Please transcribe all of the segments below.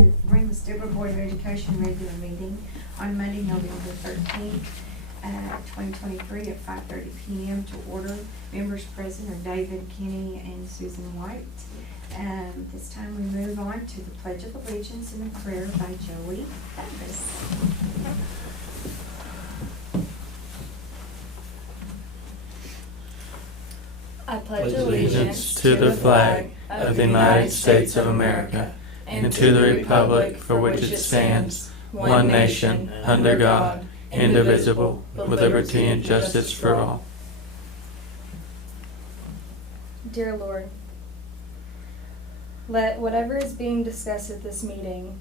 bring the Stigler Board of Education regular meeting on Monday, November 13th, 2023 at 5:30 p.m. to order. Members present are David, Kenny, and Susan White. This time we move on to the Pledge of Allegiance and a prayer by Joey Davis. I pledge allegiance to the flag of the United States of America and to the republic for which it stands, one nation, under God, indivisible, with liberty and justice for all. Dear Lord, let whatever is being discussed at this meeting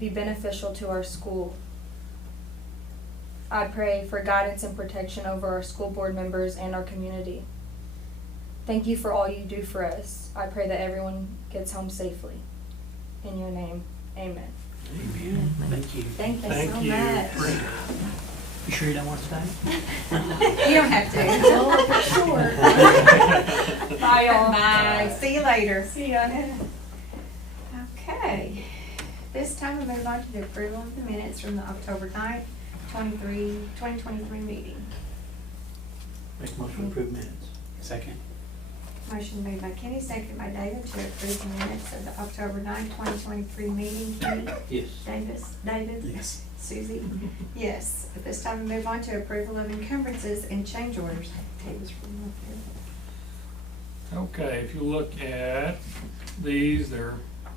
be beneficial to our school. I pray for guidance and protection over our school board members and our community. Thank you for all you do for us. I pray that everyone gets home safely. In your name, amen. Amen. Thank you. Thank you Thank so you. much. You sure you don't want to stay? You don't have to. Oh, for sure. Bye, y'all. Bye. See you later. See ya. Okay. This time we move on to the approval of the minutes from the October 9th, 2023 meeting. Make a motion to approve minutes. Second. Motion made by Kenny, seconded by David to approve the minutes of the October 9th, 2023 meeting. Kenny? Yes. David? Yes. Susie? Yes. At this time we move on to approval of encumbrances and change orders. David's from up here. Okay, if you look at these,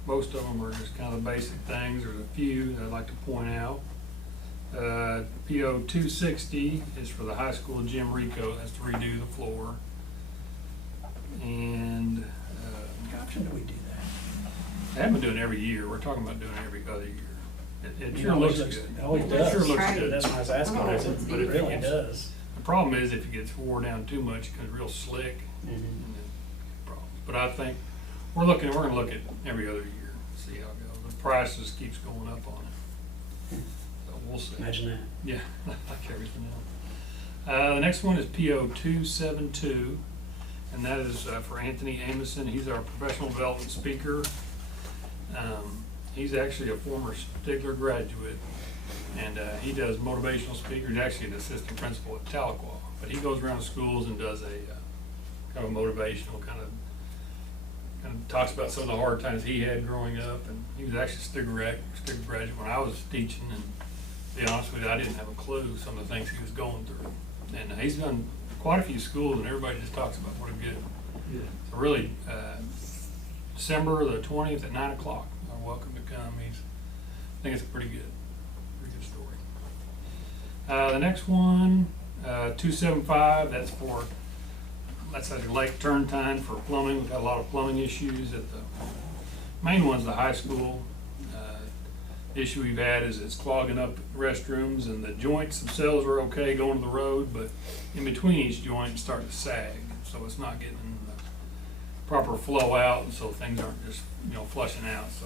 most of them are just kind of basic things. There's a few that I'd like to point out. PO 260 is for the high school gym Rico. That's to redo the floor. And What option do we do that? I haven't been doing it every year. We're talking about doing it every other year. It It sure always looks good. It always It does. sure looks Right. good. That's why I was asking, Oh, is it but if really it's- does. The problem is if it gets wore down too much, it becomes real slick. Mhm. And then problems. But I think we're gonna look at every other year, see how it goes. The price just keeps going up on it. So we'll see. Imagine that. Yeah, like everything else. The next one is PO 272, and that is for Anthony Amison. He's our professional development speaker. He's actually a former Stigler graduate, and he does motivational speaker. He's actually an assistant principal at Tahlequah, but he goes around to schools and does a kind of motivational kind of talks about some of the hard times he had growing up. And he was actually a Stigler graduate when I was teaching, and to be honest with you, I didn't have a clue some of the things he was going through. And he's done quite a few schools, and everybody just talks about what a good. So really, December the 20th at 9 o'clock. You're welcome to come. I think it's a pretty good story. The next one, 275. That's like lake turn time for plumbing. We've had a lot of plumbing issues at the main one's the high school. Issue we've had is it's clogging up restrooms, and the joints themselves are okay going to the road, but in between each joint it's starting to sag, so it's not getting the proper flow out, and so things aren't just flushing out. So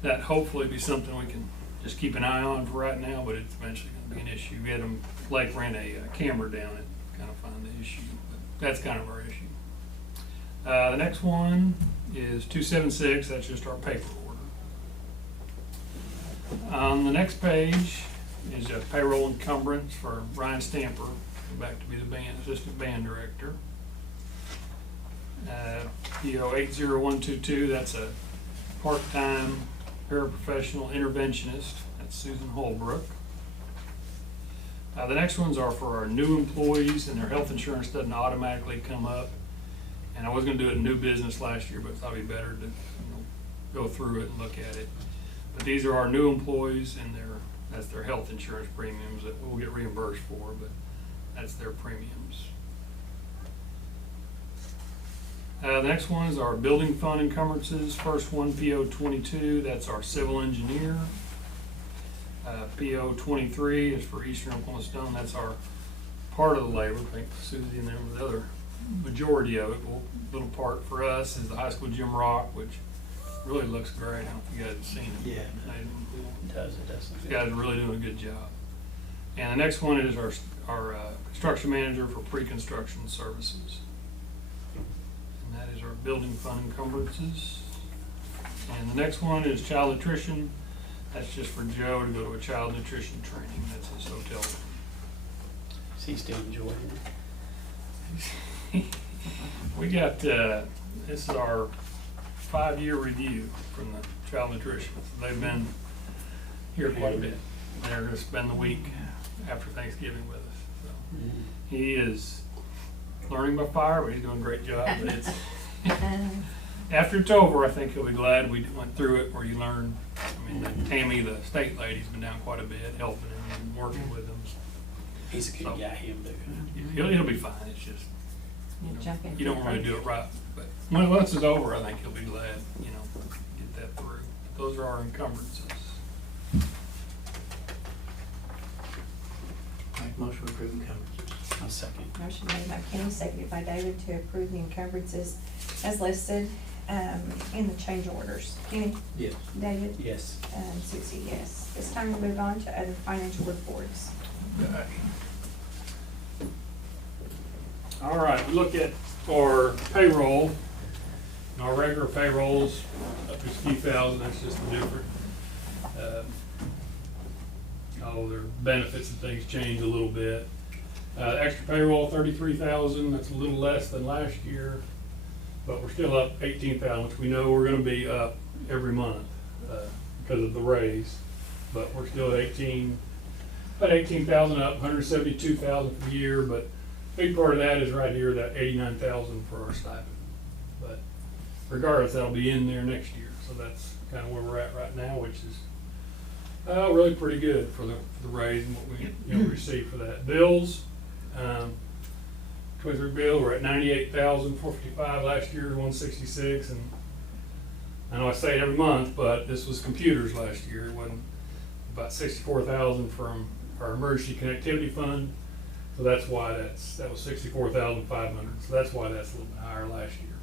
that hopefully be something we can just keep an eye on for right now, but it's eventually going to be an issue. We had Lake ran a camera down it, kind of find the issue, but that's kind of our issue. The next one is 276. That's just our paper order. On the next page is a payroll encumbrance for Ryan Stamper, back to be the assistant band director. PO 80122, that's a part-time paraprofessional interventionist. That's Susan Holbrook. The next ones are for our new employees, and their health insurance doesn't automatically come up. And I was going to do it in new business last year, but I thought it'd be better to go through it and look at it. But these are our new employees, and that's their health insurance premiums that we'll get reimbursed for, but that's their premiums. The next one is our building fund encumbrances. First one, PO 22, that's our civil engineer. PO 23 is for Eastern Oklahoma Stone. That's our part of the labor. I think Susie and them were the other majority of it. Well, little part for us is the high school gym rock, which really looks great. I don't know if you guys have seen it. Yeah. It does. These guys are really doing a good job. And the next one is our construction manager for pre-construction services. And that is our building fund encumbrances. And the next one is child nutrition. That's just for Joe to go to a child nutrition training. That's his hotel. Is he still enjoying it? We got, this is our 5-year review from the child nutrition. They've been here quite a bit. They're gonna spend the week after Thanksgiving with us. So he is learning by fire, but he's doing a great job. But it's, after it's over, I think he'll be glad we went through it, where you learn. I mean, Tammy, the state lady's been down quite a bit, helping him and working with him. He's a good guy, him too. He'll be fine. It's just, Jump in. you don't really do it right. But once it's over, I think he'll be glad, get that through. Those are our encumbrances. Make motion to approve encumbrances. I'll second. Motion made by Kenny, seconded by David to approve the encumbrances as listed in the change orders. Kenny? Yes. David? Yes. Susie, yes. It's time to move on to other financial reports. Okay. All right, we look at our payroll. Our regular payrolls up to a few thousand, that's just the different. Their benefits and things change a little bit. Extra payroll, 33,000, that's a little less than last year, but we're still up 18,000, which we know we're gonna be up every month, because of the raise. But we're still at about 18,000 up, 172,000 for the year, but a big part of that is right here, that 89,000 for our stipend. But regardless, that'll be in there next year, so that's kind of where we're at right now, which is really pretty good for the raise and what we receive for that. Bills, 23 bill, we're at 98,455. Last year, 166, and I know I say it every month, but this was computers last year. It wasn't about 64,000 from our emergency connectivity fund, so that's why that was 64,500. So that's why that's a little bit higher last year.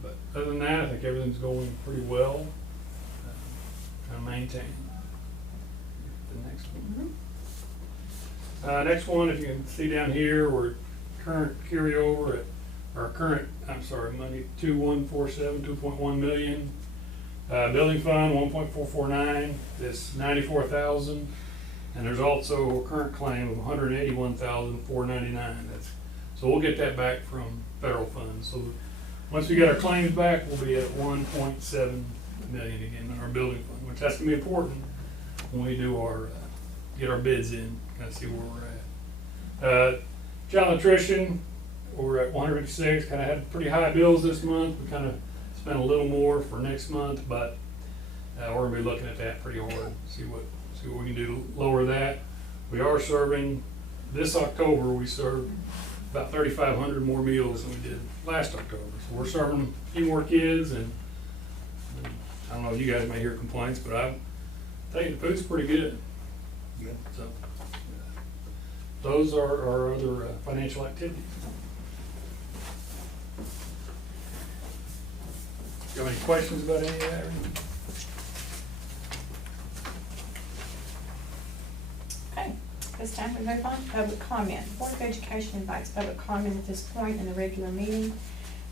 But other than that, I think everything's going pretty well. Trying to maintain. The next one. Next one, if you can see down here, we're current carryover at our current, money 2147, 2.1 million. Building fund 1.449, this 94,000, and there's also a current claim of 181,499. So we'll get that back from federal funds. So once we get our claims back, we'll be at 1.7 million again in our building fund, which that's gonna be important when we do our get our bids in, kind of see where we're at. Child nutrition, we're at 156. Kind of had pretty high bills this month. We kind of spent a little more for next month, but we're gonna be looking at that pretty hard. See what we can do to lower that. We are serving this October. We served about 3,500 more meals than we did last October. So we're serving a few more kids, and I don't know if you guys may hear complaints, but I tell you, the food's pretty good. So those are our other financial activities. Do you have any questions about any of that? Okay, this time we move on to public comment. Board of Education invites public comment at this point in the regular meeting.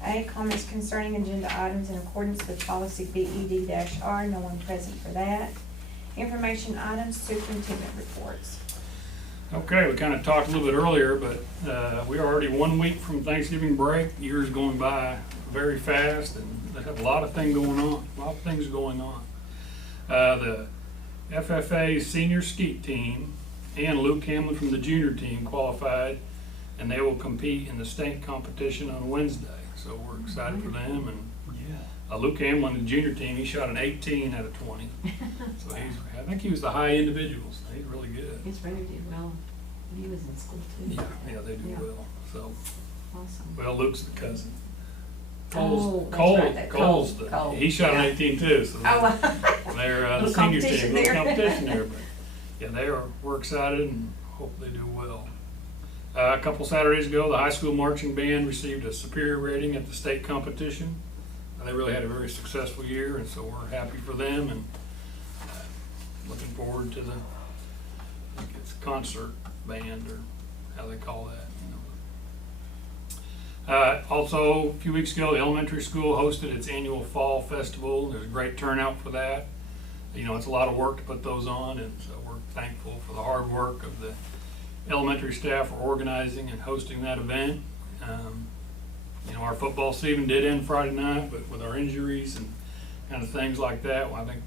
A, comments concerning agenda items in accordance with policy BED-R, no one present for that. Information items, superintendent reports. Okay, we kind of talked a little bit earlier, but we are already 1 week from Thanksgiving break. Years going by very fast, and they have a lot of things going on. The FFA senior skeet team and Luke Hamlin from the junior team qualified, and they will compete in the state competition on Wednesday. So we're excited for them. And Luke Hamlin, the junior team, he shot an 18 out of 20. So I think he was the high individuals. He's really good. His brother did well when he was in school too. Yeah, they do well. So, Awesome. well, Luke's the cousin. Oh, that's right, that Cole's Cole. he shot an 18 too. So they're the Little senior competition team, little there. competition there. But yeah, we're excited and hope they do well. A couple Saturdays ago, the high school marching band received a superior rating at the state competition. They really had a very successful year, and so we're happy for them, and looking forward to I think it's concert band, or how they call that. Also, a few weeks ago, the elementary school hosted its annual fall festival. There's a great turnout for that. You know, it's a lot of work to put those on, and so we're thankful for the hard work of the elementary staff for organizing and hosting that event. You know, our football season did end Friday night, but with our injuries and kind of things like that, well, I don't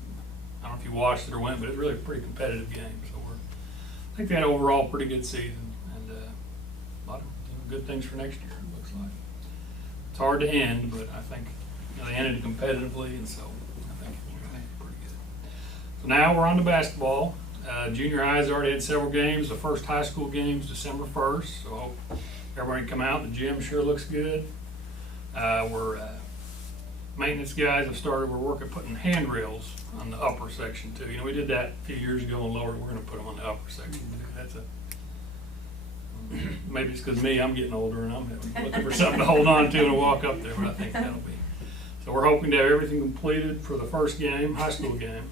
know if you watched it or went, but it's really a pretty competitive game. So I think they had overall pretty good season, and a lot of good things for next year, it looks like. It's hard to end, but I think they ended competitively, and so I think it's pretty good. So now we're on to basketball. Junior high's already had several games. The first high school game's December 1st, so I hope everybody can come out. The gym sure looks good. Maintenance guys have started, we're working putting handrails on the upper section too. You know, we did that a few years ago and lower, we're gonna put them on the upper section too. Maybe it's because I'm getting older and I'm looking for something to hold on to and walk up there, but I think that'll be. So we're hoping to have everything completed for the first game, high school game.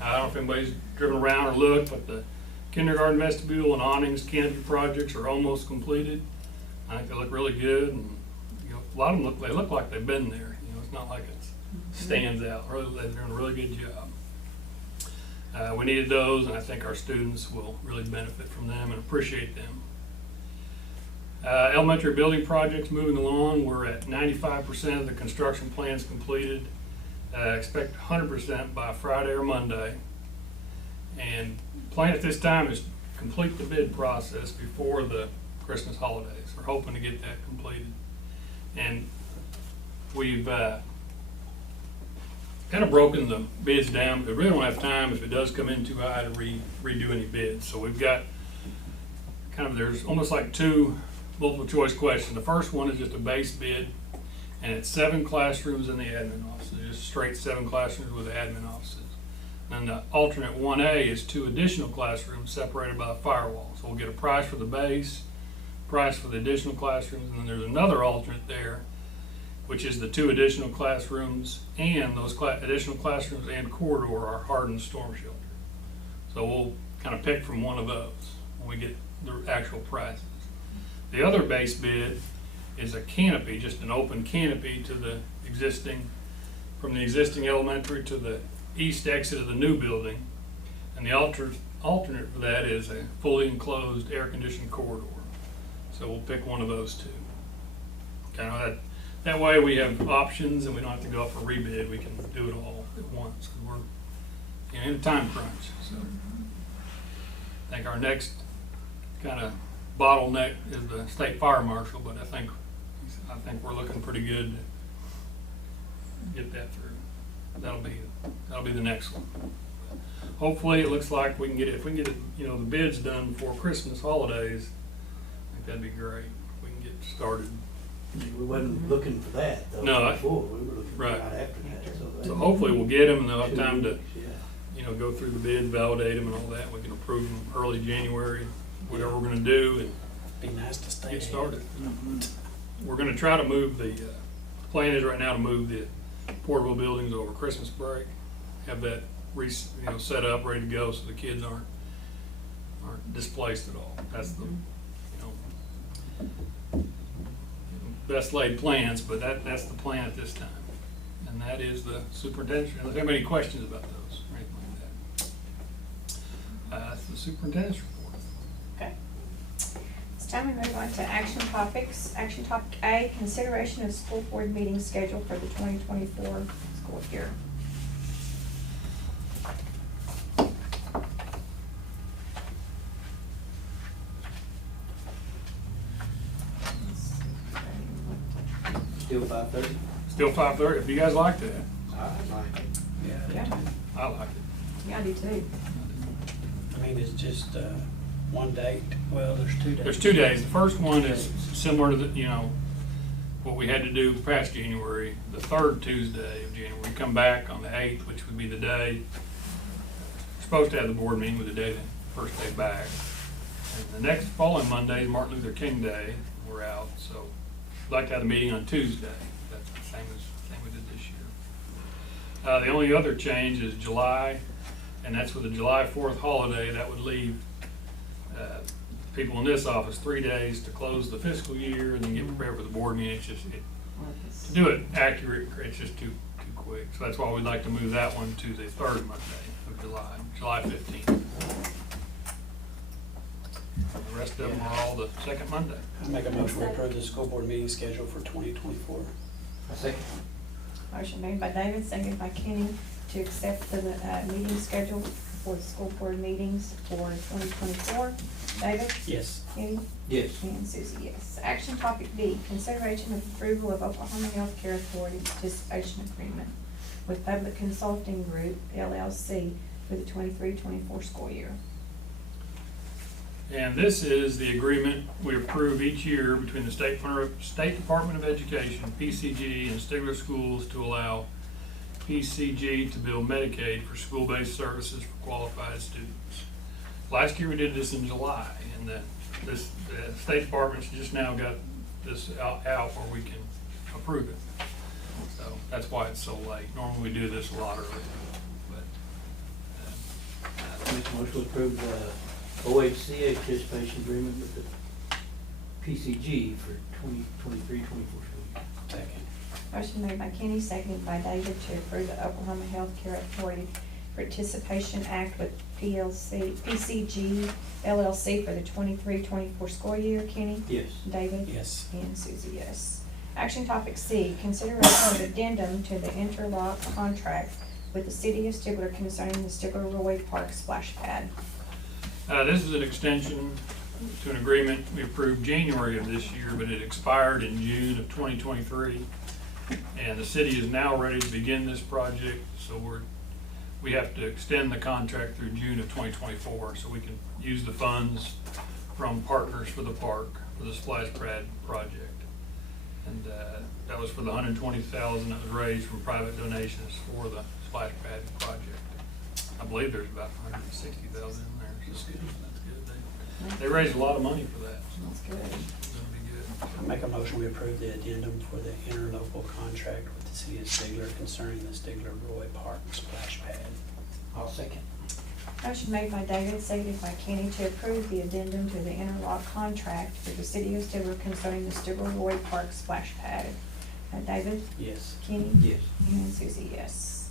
I don't know if anybody's driven around or looked, but the kindergarten vestibule and awnings canopy projects are almost completed. I think they look really good, and a lot of them look like they've been there. You know, it's not like it stands out. Really, they're doing a really good job. We needed those, and I think our students will really benefit from them and appreciate them. Elementary building projects moving along. We're at 95% of the construction plans completed. Expect 100% by Friday or Monday. And plan at this time is complete the bid process before the Christmas holidays. We're hoping to get that completed. And we've kind of broken the bids down because we really don't have time if it does come in too high to redo any bids. So we've got there's almost like two multiple choice questions. The first one is just a base bid, and it's 7 classrooms in the admin offices, just straight 7 classrooms with admin offices. And the alternate 1A is 2 additional classrooms separated by a firewall. So we'll get a price for the base, price for the additional classrooms, and then there's another alternate there, which is the 2 additional classrooms, and those additional classrooms and corridor are hardened storm shelter. So we'll kind of pick from one of those when we get the actual prices. The other base bid is a canopy, just an open canopy to the existing, from the existing elementary to the east exit of the new building, and the alternate for that is a fully enclosed air-conditioned corridor. So we'll pick one of those two. Kind of that way we have options and we don't have to go up for rebid. We can do it all at once because we're in a time crunch. So I think our next kind of bottleneck is the state fire marshal, but I think we're looking pretty good to get that through. That'll be the next one. Hopefully, it looks like we can get it. If we can get it, the bids done before Christmas holidays, I think that'd be great. We can get started. We wasn't looking for that though. No, before we were looking right after that. So hopefully we'll get them and they'll have 2 time to, weeks, go through the bids, validate them and all that. We can approve them early January, whatever we're going to do, and Be nice to stay get ahead. started. We're going to try to move the plan is right now to move the portable buildings over Christmas break, have that set up, ready to go, so the kids aren't displaced at all. That's the best laid plans, but that's the plan at this time, and that is the superintendent. Unless you have any questions about those or anything like that, that's the superintendent's report. Okay. It's time we move on to action topics. Action topic A, consideration of school board meeting schedule for the 2024 school year. Still 5:30? Still 5:30, if you guys like that. I like it. Yeah. I like it. Yeah, I do too. I mean, it's just one date. Well, there's 2 days. There's 2 days. The first one is similar to what we had to do past January. The 3rd Tuesday of January. We come back on the 8th, which would be the day. We're supposed to have the board meeting with the day, the first day back. And the next following Monday is Martin Luther King Day. We're out, so we'd like to have the meeting on Tuesday. That's the same we did this year. The only other change is July, and that's with the July 4th holiday. That would leave people in this office 3 days to close the fiscal year and then get prepared for the board meeting. It's just, to do it accurate, it's just too quick. So that's why we'd like to move that one to the third Monday of July 15th. The rest of them are all the second Monday. I make a motion to approve the school board meeting schedule for 2024. I second. Motion made by David, seconded by Kenny to accept the meeting schedule for the school board meetings for 2024. David? Yes. Kenny? Yes. And Susie, yes. Action topic B, consideration of approval of Oklahoma Healthcare Authority participation agreement with Public Consulting Group, LLC, for the 23-24 school year. And this is the agreement we approve each year between the State Department of Education, PCG, and Stigler schools to allow PCG to bill Medicaid for school-based services for qualified students. Last year we did this in July, and the State Department's just now got this out where we can approve it. So that's why it's so late. Normally we do this a lot earlier, but Make a motion to approve the OHCA participation agreement with the PCG for 2023-24 school year. Second. Motion made by Kenny, seconded by David to approve the Oklahoma Healthcare Authority Participation Act with PCG LLC for the 23-24 school year. Kenny? Yes. David? Yes. And Susie, yes. Action topic C, consideration of addendum to the interlock contract with the city of Stigler concerning the Stigler Roy Park splash pad. this is an extension to an agreement we approved January of this year, but it expired in June of 2023. And the city is now ready to begin this project, so we have to extend the contract through June of 2024 so we can use the funds from Partners for the Park for the splash pad project. And that was for the $120,000 that was raised from private donations for the splash pad project. I believe there's about $160,000 in there. So that's good. They raised a lot of money for that. So That's good. it's gonna be good. I make a motion we approve the addendum for the interlocal contract with the city of Stigler concerning the Stigler Roy Park splash pad. I'll second. Motion made by David, seconded by Kenny to approve the addendum to the interlock contract with the city of Stigler concerning the Stigler Roy Park splash pad. David? Yes. Kenny? Yes. And Susie, yes.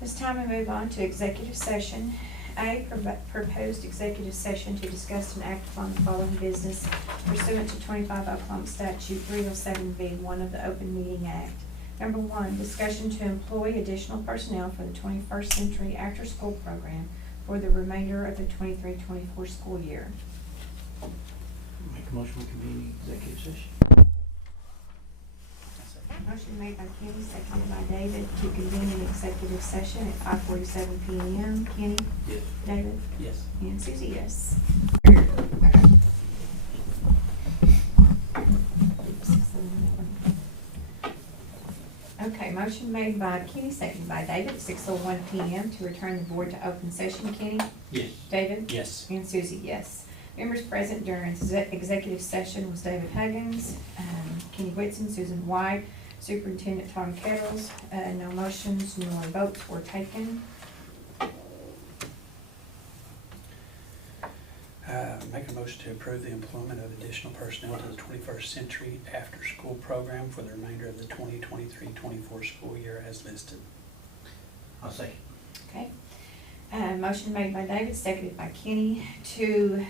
This time we move on to executive session. A, proposed executive session to discuss and act upon the following business pursuant to 25 Oklahoma Statute 307B1 of the Open Meeting Act. Number 1, discussion to employ additional personnel for the 21st Century After School Program for the remainder of the 23-24 school year. Make a motion we convene executive session. Motion made by Kenny, seconded by David to convene an executive session at 5:47 p.m. Kenny? Yes. David? Yes. And Susie, yes. Okay, motion made by Kenny, seconded by David at 6:01 p.m. to return the board to open session. Kenny? Yes. David? Yes. And Susie, yes. Members present during executive session was David Huggins, Kenny Whitson, Susan White, Superintendent Tom Kettles. No motions nor votes were taken. Make a motion to approve the employment of additional personnel to the 21st Century After School Program for the remainder of the 2023-24 school year as listed. I'll second. Okay. Motion made by David, seconded by Kenny to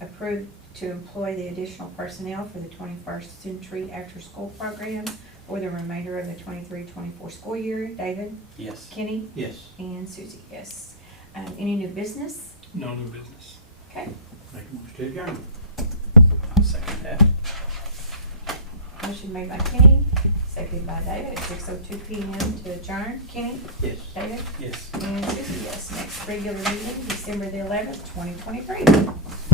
approve to employ the additional personnel for the 21st Century After School Program for the remainder of the 23-24 school year. David? Yes. Kenny? Yes. And Susie, yes. Any new business? No new business. Okay. Make a motion to adjourn. I'll second that. Motion made by Kenny, seconded by David at 6:02 p.m. to adjourn. Kenny? Yes. David? Yes. And Susie, yes. Next regular meeting, December the 11th, 2023.